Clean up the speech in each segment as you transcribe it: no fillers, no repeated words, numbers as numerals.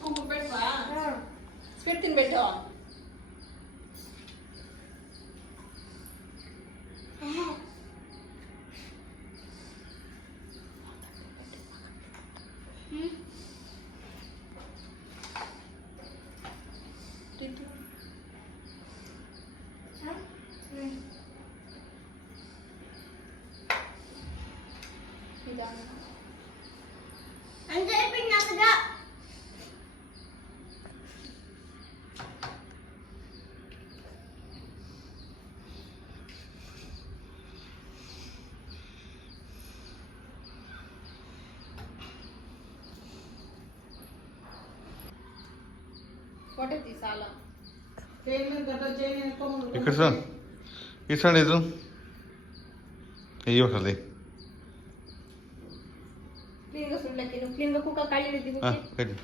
కుంకుమ పెట్టవా స్వీట్ తిని పెట్టు అంతే అయిపోయింది. ఫోటో తీసాలా ఇక్కడ సార్ ఇసండి ఇది అయ్యో అసలు క్లీన్గా సుళ్ళకి నువ్వు క్లీన్గా కుక్క కళ్ళు దిగు పెట్టి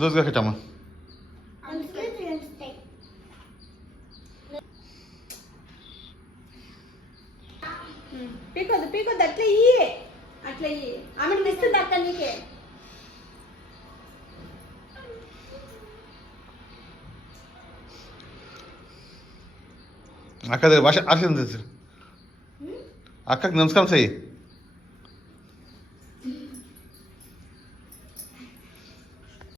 లూజ్గా కట్టమ్మా పీకొద్దు అట్లా ఇయ్యి ఆమెను ఇస్తుంది అక్క నీకే అక్క భాష ఆశ అక్కకి నమస్కారం చెయ్యి